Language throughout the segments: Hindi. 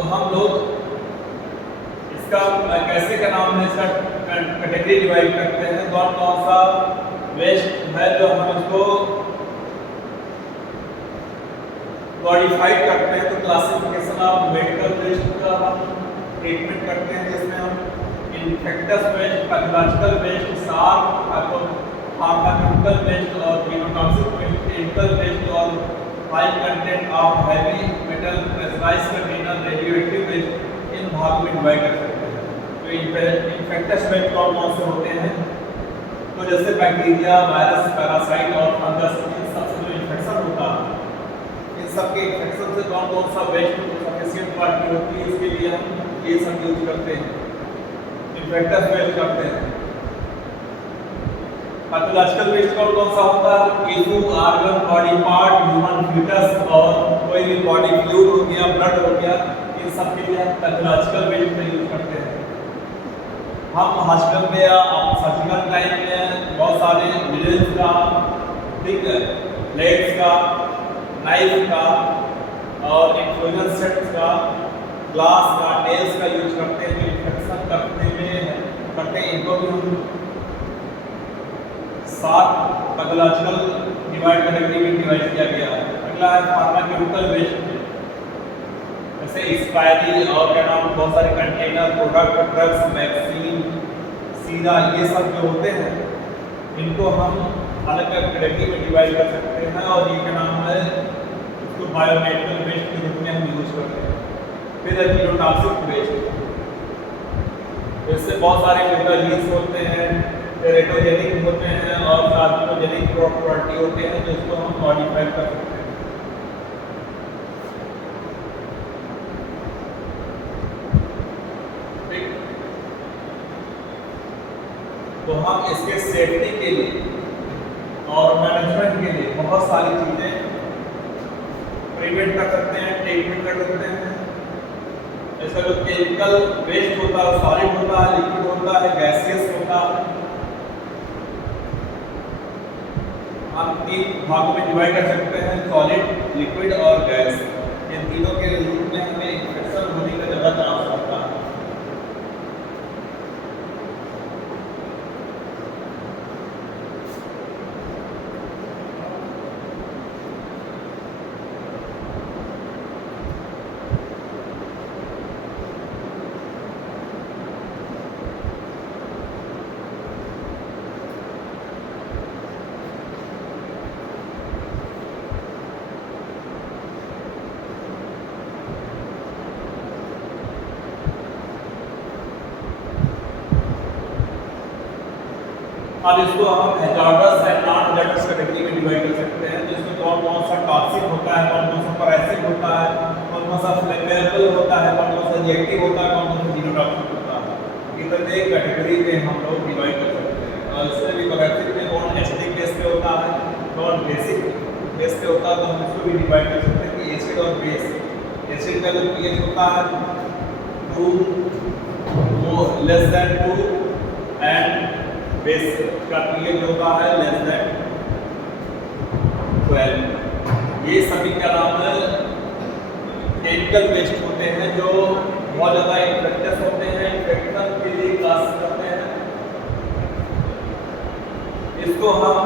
तो हम लोग इसका कैसे का नाम है, इसका कैटेगरी डिवाइड करते हैं। कौन कौन सा वेस्ट है जो हम इसको मॉडिफाइड करते हैं। तो क्लासिफिकेशन ऑफ मेडिकल वेस्ट का हम ट्रीटमेंट करते हैं, जिसमें हम infectious waste, pathological waste, pharmaceutical waste और कीटोटॉक्सिक वेस्ट, केमिकल वेस्ट और high content of heavy metal, pressurized container, radioactive waste इन भाग में डिवाइड कर सकते हैं। तो इन्फेक्टस वेस्ट कौन कौन से होते हैं? तो जैसे बैक्टीरिया, वायरस, पैरासाइट और फंगस, इन सबसे जो इन्फेक्शन होता है, इन सबके इन्फेक्शन से कौन कौन सा वेस्ट सफिशिएंट पार्टी होती है, इसके लिए हम ये सब यूज करते हैं, इन्फेक्टस वेस्ट करते हैं। पैथोलॉजिकल वेस्ट कौन कौन सा होता है? Tissue, organ, body part, human foetus और कोई भी बॉडी फ्लूइड हो गया, ब्लड हो गया, इन सब के लिए हम पैथोलॉजिकल वेस्ट का यूज करते हैं। हम हॉस्पिटल में या सर्जिकल टाइम में बहुत सारे नीडल्स का, ठीक है, ब्लेड्स का, नाइफ का और इंफ्यूजन सेट्स का, ग्लास का, नेल्स का यूज करते हैं। जो इन्फेक्शन करते हैं इनको भी हम 7 पैथोलॉजिकल डिवाइड कैटेगरी में डिवाइड किया गया है। अगला है फार्मास्यूटिकल वेस्ट, जैसे एक्सपायरी और क्या नाम, बहुत सारे कंटेनर, प्रोडक्ट, ड्रग्स, वैक्सीन, सीरा, ये सब जो होते हैं इनको हम अलग अलग कैटेगरी में डिवाइड कर सकते हैं। और ये क्या नाम है, इसको बायोमेडिकल वेस्ट के रूप में हम यूज करते हैं। फिर है कीटोटॉक्सिक वेस्ट, इससे बहुत सारे म्यूटाजेंस होते हैं, टेरेटोजेनिक होते हैं और कार्सिनोजेनिक प्रॉपर्टी होते हैं, जिसको हम मॉडिफाई कर सकते हैं। ठीक, तो हम इसके सेफ्टी के लिए और मैनेजमेंट के लिए बहुत सारी चीजें प्रिवेंट कर सकते हैं, ट्रीटमेंट कर सकते हैं। इसका जो केमिकल वेस्ट होता है, सॉलिड होता है, लिक्विड होता है, गैसियस होता है, हम 3 भागों में डिवाइड कर सकते हैं, सॉलिड, लिक्विड और गैस। इन तीनों के रूप में हमें इन्फेक्शन होने का ज़्यादा चांस होता है। अब इसको हम hazards and non hazards category में डिवाइड कर सकते हैं, जिसमें कौन कौन सा टॉक्सिक होता है, कौन कौन सा पैरासिटिक होता है, कौन कौन सा फ्लेमेबल होता है, कौन कौन सा रिएक्टिव होता है, कौन कौन सा जीनोटॉक्सिक होता है। इतने कैटेगरी में हम लोग डिवाइड कर सकते हैं। और इसमें भी पैरासिटिक में कौन एसिडिक बेस पे होता है, कौन बेसिक बेस पे होता है, तो हम इसको भी डिवाइड कर सकते हैं कि एसिड और बेस। एसिड का जो पीएच होता है 2 लेस देन 2 एंड बेस का पीएच होता है लेस देन 12। ये सभी क्या नाम है, केमिकल वेस्ट होते हैं जो बहुत ज़्यादा इन्फेक्टियस होते हैं, इन्फेक्शन के लिए क्लास करते हैं। इसको हम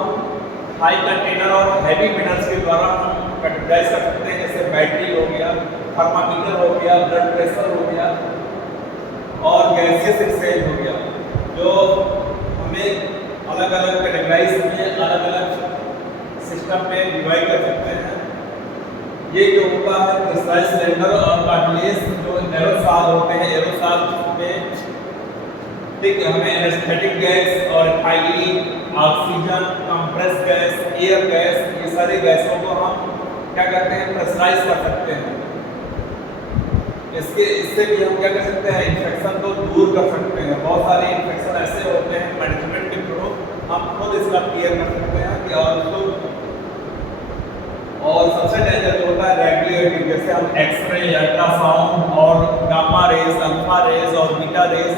हाई कंटेनर और हैवी मेटल्स के द्वारा हम कैटेगराइज कर सकते हैं, जैसे बैटरी हो गया, थर्मामीटर हो गया, ब्लड प्रेशर हो गया और गैसियस एक्सचेंज हो गया, जो हमें अलग अलग कैटेगराइज में अलग अलग सिस्टम में डिवाइड कर सकते हैं। ये जो होता है प्रेशराइज्ड सिलेंडर और कार्टिलेज जो एरोसॉल होते हैं, एरोसॉल में ठीक है, हमें एनेस्थेटिक गैस और ethylene, oxygen, compress gas, air gas, ये सारे गैसों को हम क्या करते हैं, प्रेशराइज कर सकते हैं। इससे भी हम क्या कर सकते हैं, इन्फेक्शन को दूर कर सकते हैं। बहुत सारे इन्फेक्शन ऐसे होते हैं मैनेजमेंट के थ्रू हम खुद इसका क्लियर कर सकते हैं कि और सबसे डेंजर जो होता है रेडियोएक्टिव, जैसे हम एक्सरे, अल्ट्रासाउंड और गामा रेज, अल्फा रेज और बीटा रेज,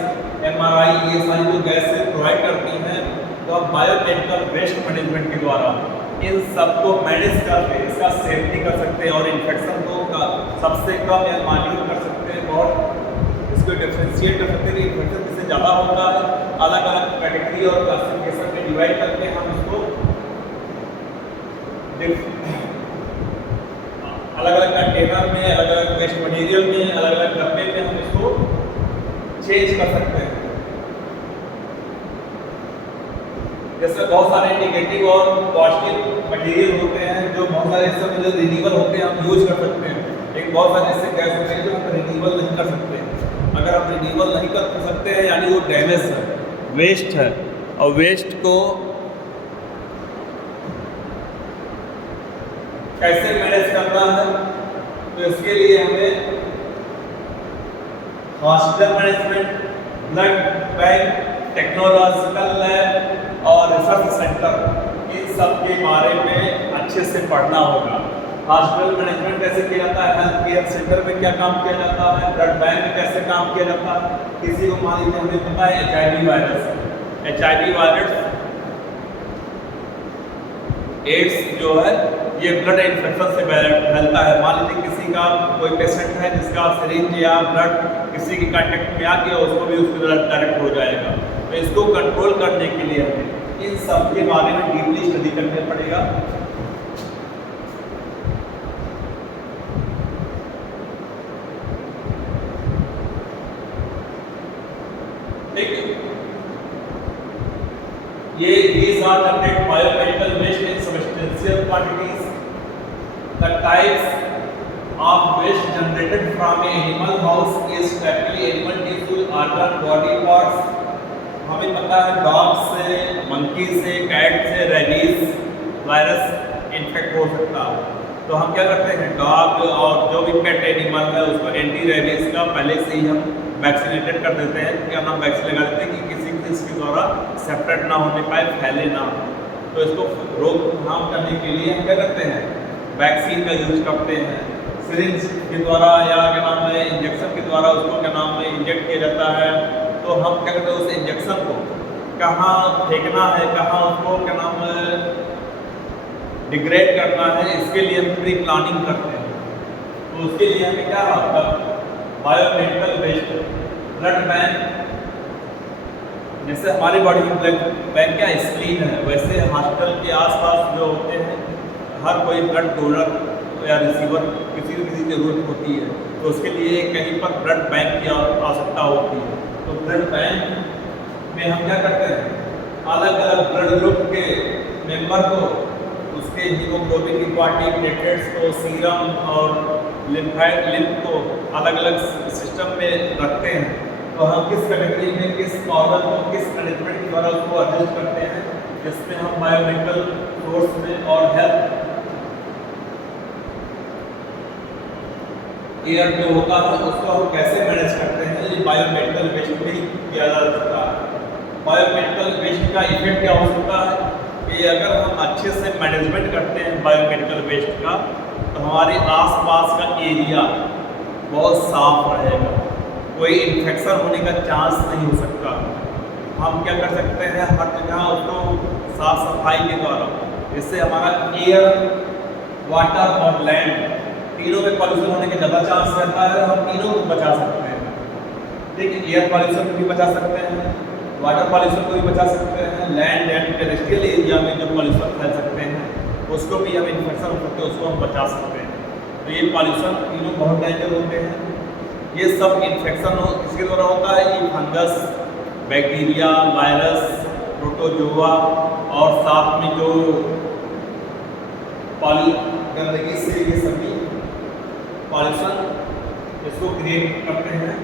एमआरआई, ये सारी जो गैसें प्रोवाइड करती हैं, तो हम बायोमेडिकल वेस्ट मैनेजमेंट के द्वारा इन सबको मैनेज करके इसका सेफ्टी कर सकते हैं और इन्फेक्शन को सबसे कम या मान्यूट कर सकते हैं। और इसको डिफ्रेंशिएट कर सकते हैं कि इन्फेक्शन किससे ज़्यादा होता है। अलग अलग कैटेगरी और क्लासिफिकेशन में डिवाइड करके हम इसको अलग अलग कंटेनर में, अलग अलग वेस्ट मटेरियल में, अलग अलग डब्बे में हम इसको चेंज कर सकते हैं। जैसे बहुत सारे नेगेटिव और पॉजिटिव मटेरियल होते हैं, जो बहुत सारे इससे जो रिन्यूएबल होते हैं हम यूज कर सकते हैं, लेकिन बहुत सारे ऐसे गैस होते हैं जो हम रिन्यूएबल नहीं कर सकते। अगर हम रिन्यूएबल नहीं कर सकते हैं यानी वो डैमेज है, वेस्ट है, और वेस्ट को कैसे मैनेज करना है, तो इसके लिए हमें hospital management, blood bank, technological lab और रिसर्च सेंटर, इन सब के बारे में अच्छे से पढ़ना होगा। हॉस्पिटल मैनेजमेंट कैसे किया जाता है, हेल्थ केयर सेंटर में क्या काम किया जाता है, ब्लड बैंक में कैसे काम किया जाता है। किसी को मान लीजिए हमें पता है HIV virus, HIV virus AIDS जो है ये ब्लड इन्फेक्शन से फैलता है। मान लीजिए किसी का कोई पेशेंट है जिसका सिरिंज या ब्लड किसी के कांटेक्ट में आ गया, उसको भी उसके ब्लड डायरेक्ट हो जाएगा। तो इसको कंट्रोल करने के लिए हमें इन सब के बारे में डीपली स्टडी करना पड़ेगा। These are generated biomedical waste in substantial quantities. The types of waste generated from an animal house is typically animal tissue, organ, body parts. हमें पता है डॉग से, मंकी से, कैट से रेबीज वायरस इन्फेक्ट हो सकता है। तो हम क्या करते हैं, डॉग और जो भी पेट एनिमल है उसको एंटी रेबीज का पहले से ही हम वैक्सीनेटेड कर देते हैं। क्या नाम वैक्सीन लगा देते हैं कि किसी इसके द्वारा सेपरेट ना होने पाए, फैले ना। तो इसको रोकथाम करने के लिए हम क्या करते हैं, वैक्सीन का यूज करते हैं। सिरिंज के द्वारा या क्या नाम है इंजेक्शन के द्वारा उसको क्या नाम है इंजेक्ट किया जाता है। तो हम क्या करते हैं, उस इंजेक्शन को कहाँ फेंकना है, कहाँ उसको क्या नाम है डिग्रेड करना है, इसके लिए हम प्री प्लानिंग करते हैं। तो उसके लिए हमें क्या होता है, बायोमेडिकल वेस्ट, ब्लड बैंक। जैसे हमारी बॉडी में ब्लड बैंक क्या स्क्रीन है, वैसे हॉस्पिटल के आसपास जो होते हैं हर कोई ब्लड डोनर या रिसीवर किसी न किसी की जरूरत होती है। तो उसके लिए कहीं पर ब्लड बैंक की आवश्यकता होती है। तो ब्लड बैंक में हम क्या करते हैं, अलग अलग ब्लड ग्रुप के मेंबर को उसके हीमोग्लोबिन की क्वांटिटी, प्लेटलेट्स को, सीरम और लिम्फ को अलग अलग सिस्टम में रखते हैं। तो हम किस कैटेगरी में, किस ऑर्गन को किस मैनेजमेंट के द्वारा उसको एडजस्ट करते हैं, जिसमें हम बायोमेडिकल सोर्स में और हेल्थ केयर जो होता है उसको हम कैसे मैनेज करते हैं, ये बायोमेडिकल वेस्ट में ही किया जा सकता है। बायोमेडिकल वेस्ट का इफेक्ट क्या हो सकता है कि अगर हम अच्छे से मैनेजमेंट करते हैं बायोमेडिकल वेस्ट का, तो हमारे आसपास का एरिया बहुत साफ रहेगा, कोई इन्फेक्शन होने का चांस नहीं हो सकता। हम क्या कर सकते हैं, हर जगह उसको साफ सफाई के द्वारा, इससे हमारा एयर, वाटर और लैंड तीनों में पॉल्यूशन होने के ज़्यादा चांस रहता है। हम तीनों को बचा सकते हैं, ठीक है। एयर पॉल्यूशन को भी बचा सकते हैं, वाटर पॉल्यूशन को भी बचा सकते हैं, लैंड एंड टेरेस्ट्रियल एरिया में जो पॉल्यूशन फैल सकते हैं उसको भी हम इन्फेक्शन हो सकते हैं, उसको हम बचा सकते हैं। तो ये पॉल्यूशन तीनों बहुत डेंजर होते हैं। ये सब इन्फेक्शन किसके द्वारा होता है, ये फंगस, बैक्टीरिया, वायरस, प्रोटोजोआ और साथ में जो गंदगी से ये सभी पॉल्यूशन इसको क्रिएट करते हैं।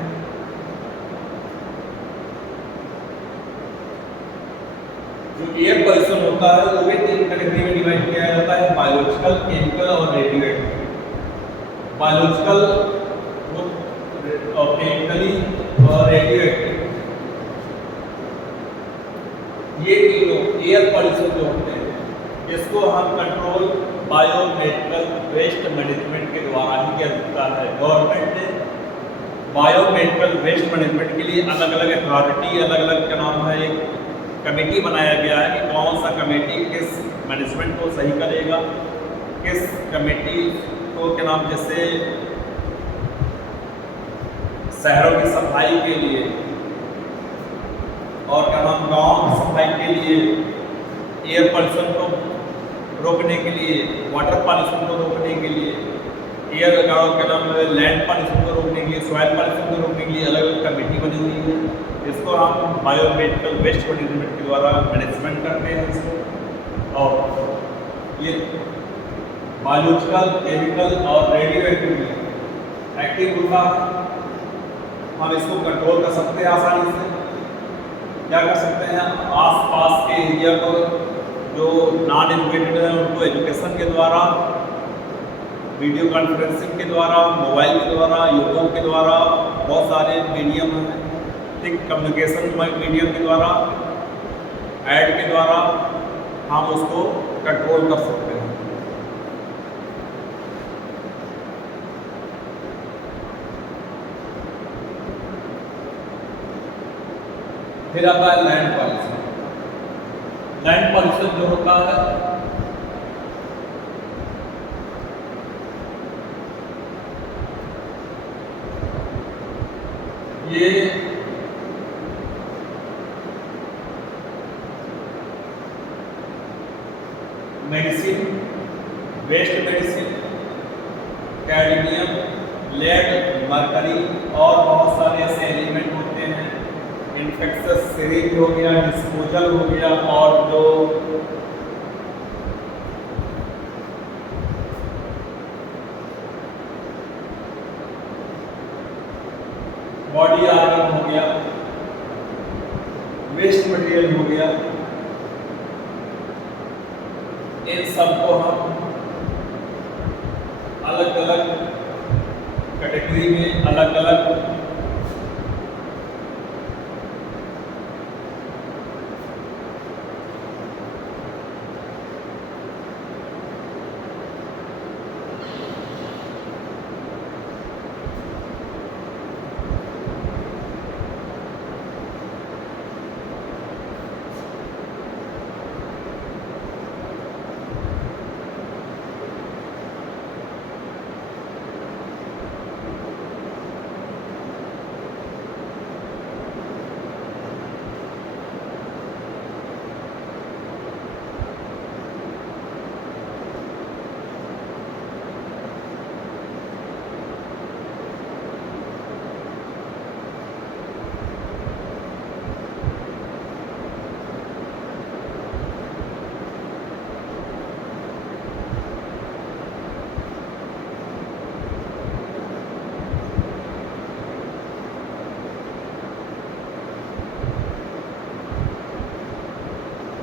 जो एयर पॉल्यूशन होता है वो भी तीन कैटेगरी में डिवाइड किया जाता है, बायोलॉजिकल, केमिकल और रेडियोएक्टिव। बायोलॉजिकल और केमिकली और रेडियोएक्टिव, ये तीनों एयर पॉल्यूशन जो होते हैं इसको हम कंट्रोल बायोमेडिकल वेस्ट मैनेजमेंट के द्वारा ही किया जाता है। गवर्नमेंट ने बायोमेडिकल वेस्ट मैनेजमेंट के लिए अलग अलग अथॉरिटी, अलग अलग क्या नाम है, एक कमेटी बनाया गया है कि कौन सा कमेटी किस मैनेजमेंट को सही करेगा, किस कमेटी को क्या नाम, जैसे शहरों की सफाई के लिए और क्या नाम गाँव की सफाई के लिए, एयर पोल्यूशन को रोकने के लिए, वाटर पॉल्यूशन को रोकने के लिए, एयर क्या नाम लैंड पॉल्यूशन को रोकने के लिए, सॉइल पॉल्यूशन को रोकने के लिए अलग अलग कमेटी बनी हुई है। इसको हम बायोमेडिकल वेस्ट मैनेजमेंट के द्वारा मैनेजमेंट करते हैं इसको। और ये बायोलॉजिकल, केमिकल और रेडियो एक्टिव होगा, हम इसको कंट्रोल कर सकते हैं आसानी से। क्या कर सकते हैं, आसपास के एरिया को जो नॉन एजुकेटेड है उनको एजुकेशन के द्वारा, वीडियो कॉन्फ्रेंसिंग के द्वारा, मोबाइल के द्वारा, यूट्यूब के द्वारा, बहुत सारे मीडियम हैं, ठीक, कम्युनिकेशन मीडियम के द्वारा, ऐड के द्वारा हम उसको कंट्रोल कर सकते हैं। फिर आता है लैंड पॉल्यूशन। लैंड पॉल्यूशन जो होता है ये medicine, waste medicine, cadmium, lead, mercury और बहुत सारे ऐसे एलिमेंट होते हैं। इन्फेक्शस सीरीज हो गया, डिस्पोजल हो गया, और जो बॉडी आर्गन हो गया, वेस्ट मटेरियल हो गया, इन सबको हम अलग अलग कैटेगरी में अलग अलग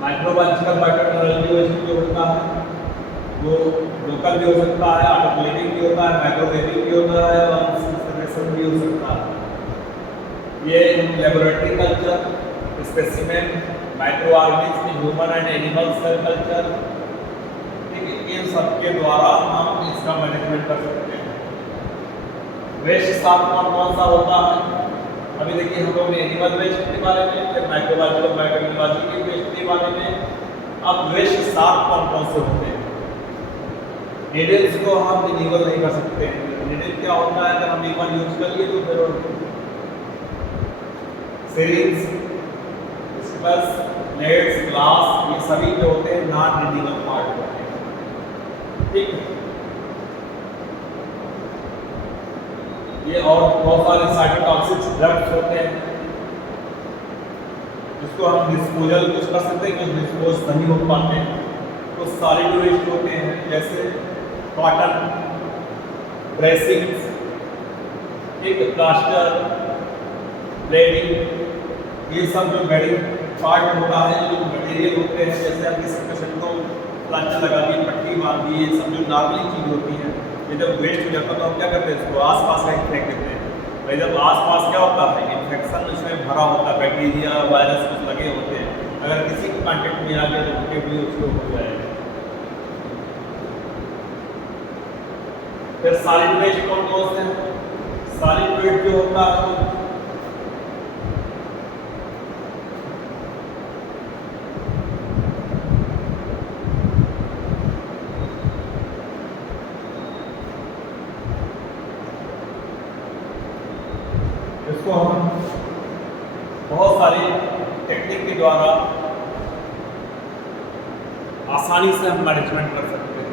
माइक्रोबायोलॉजिकल बायोटेक्नोलॉजी जो होता है वो लोकल भी हो सकता है, ऑटोक्लेविंग भी होता है, माइक्रोवेविंग भी होता है और सेपरेशन भी हो सकता है। ये laboratory culture, specimen, microorganism, human and animal cell culture, ठीक है, इन सब के द्वारा हम इसका मैनेजमेंट कर सकते हैं। वेस्ट साफ कौन सा होता है, अभी देखिए हम लोग ने एनिमल वेस्ट के बारे में, फिर माइक्रोबायोलॉजिकल बायोटेक्नोलॉजी के वेस्ट के बारे में। अब वेस्ट साफ कौन से होते हैं। नीडल्स को हम रिन्यूअल नहीं कर सकते हैं। नीडल क्या होता है, अगर हम एक बार यूज कर लिए तो फिर सीरीज, स्पस, लेड्स, ग्लास, ये सभी जो होते हैं नॉन रिन्यूअल पार्ट होते हैं, ठीक है। ये और बहुत सारे साइटोटॉक्सिक ड्रग्स होते हैं जिसको हम डिस्पोजल कुछ कर सकते हैं, कुछ डिस्पोज नहीं हो पाते। कुछ सॉलिड वेस्ट होते हैं जैसे कॉटन, ड्रेसिंग्स, एक प्लास्टर, ब्लेडिंग, ये सब जो बेडिंग पार्ट होता है, जो मटेरियल होते हैं, जैसे हम किसी पेशेंट को प्लास्टर लगा दी, पट्टी बांध दी, ये सब जो नॉर्मली चीज़ होती है, ये जब वेस्ट हो जाता है तो हम क्या करते हैं, इसको आसपास कहीं फेंक देते हैं। भाई जब आसपास क्या होता है, इन्फेक्शन उसमें भरा होता है, बैक्टीरिया, वायरस कुछ लगे होते हैं, अगर किसी के कांटेक्ट में आ गया तो उनके भी उसको हो जाएगा। फिर सॉलिड वेस्ट कौन से हैं, सॉलिड वेस्ट जो होता है बहुत सारी टेक्निक के द्वारा आसानी से हम मैनेजमेंट कर सकते हैं।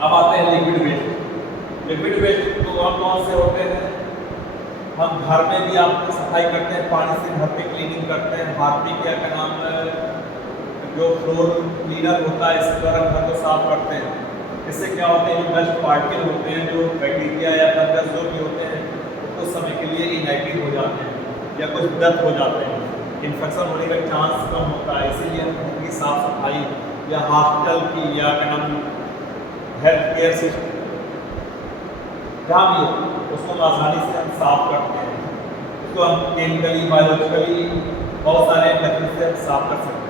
अब आते हैं लिक्विड वेस्ट। लिक्विड वेस्ट तो कौन से होते हैं? हम घर में भी आपको सफाई करते हैं, पानी से घर पे क्लीनिंग करते हैं, हार्पिक या क्या नाम जो फ्लोर क्लीनर होता है इसके द्वारा घर को साफ करते हैं। इससे क्या होते हैं, जो डस्ट पार्टिकल होते हैं, जो बैक्टीरिया या फंगस जो भी होते हैं, वो कुछ समय के लिए इनएक्टिव हो जाते हैं या कुछ डेथ हो जाते हैं, इन्फेक्शन होने का चांस कम होता है। इसीलिए हम घर की साफ सफाई या हॉस्पिटल की या क्या नाम हेल्थ केयर सिस्टम जहाँ भी हो उसको हम आसानी से हम साफ करते हैं। उसको हम केमिकली बायोलॉजिकली बहुत सारे मेथड से हम साफ कर सकते हैं।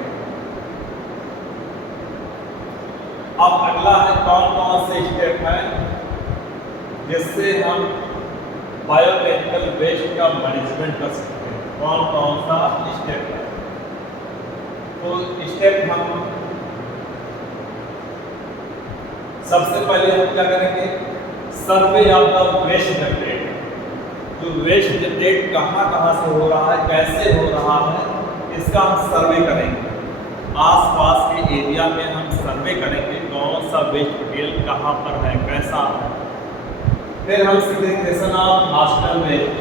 अब अगला है कौन से स्टेप है जिससे हम बायोमेडिकल वेस्ट का मैनेजमेंट कर सकते हैं। कौन सा स्टेप है? तो स्टेप हम सबसे पहले हम क्या करेंगे, survey of the waste generate. जो वेस्ट जनरेट कहाँ से हो रहा है, कैसे हो रहा है, इसका हम सर्वे करेंगे। आसपास के एरिया में हम सर्वे करेंगे कौन सा वेस्ट मटेरियल कहाँ पर है, कैसा है। फिर हम सिग्रीगेशन ऑफ हॉस्पिटल वेस्ट,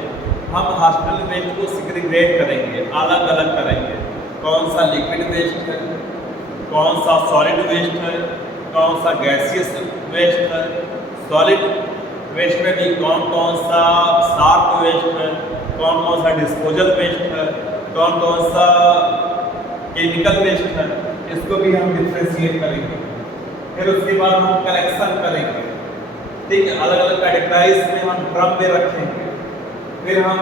हम हॉस्पिटल वेस्ट को सिग्रीगेट करेंगे, अलग अलग करेंगे। कौन सा लिक्विड वेस्ट है, कौन सा सॉलिड वेस्ट है, कौन सा गैसियस वेस्ट है। सॉलिड वेस्ट में भी कौन सा शार्प वेस्ट है, कौन सा डिस्पोजल वेस्ट है, कौन सा केमिकल वेस्ट है, इसको भी हम डिफ्रेंशिएट करेंगे। फिर उसके बाद हम कलेक्शन करेंगे, ठीक है, अलग अलग कैटेगराइज में हम ड्रम में रखेंगे। फिर हम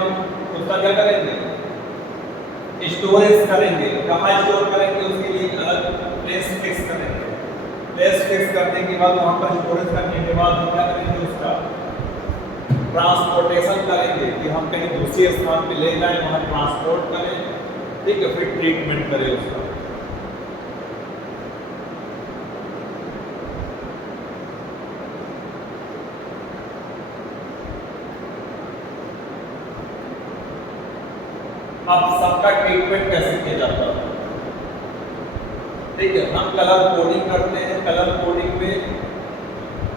उसका क्या करेंगे, स्टोरेज करेंगे। कहाँ स्टोर करेंगे, उसके लिए एक अलग प्लेस फिक्स करेंगे। प्लेस फिक्स करने के बाद वहाँ पर स्टोरेज करने के बाद हम क्या करेंगे, उसका ट्रांसपोर्टेशन करेंगे कि हम कहीं दूसरे स्थान पे ले जाएं, वहाँ ट्रांसपोर्ट करें, ठीक है, फिर ट्रीटमेंट करें उसका। अब सबका ट्रीटमेंट कैसे किया जाता है, ठीक है, हम कलर कोडिंग करते हैं। कलर कोडिंग में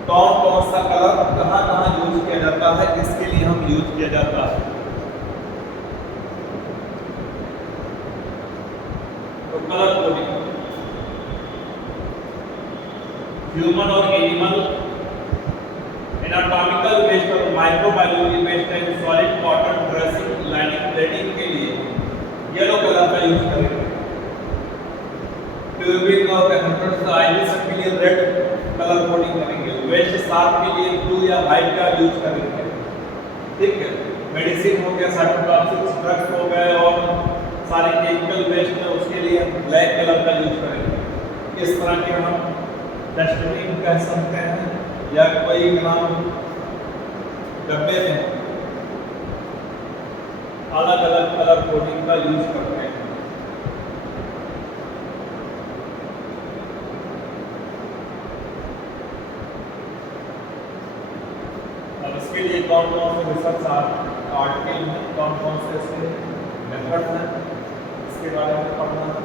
कौन सा कलर कहाँ यूज किया जाता है, इसके लिए हम यूज किया जाता है। तो कलर कोडिंग ह्यूमन और एनिमल, एनाटॉमिकल वेस्ट और microbiology waste and solid cotton dressing lining plating के लिए येलो कलर का यूज करेंगे। ट्यूबिंग और कंट्रोल आइलेशन के लिए रेड कलर कोडिंग करेंगे। वेस्ट साफ के लिए ब्लू या व्हाइट का यूज करेंगे, ठीक है। मेडिसिन हो गया, साइटोटॉक्सिक ड्रग्स हो गए और सारे केमिकल वेस्ट है, उसके लिए हम ब्लैक कलर का यूज करेंगे। इस तरह के हम डस्टबिन कह सकते हैं या कोई हम डब्बे में अलग अलग कलर कोडिंग का यूज करते हैं। अब इसके लिए कौन से रिसर्च आर्टिकल में कौन से इसके मेथड हैं, इसके बारे में पढ़ना है।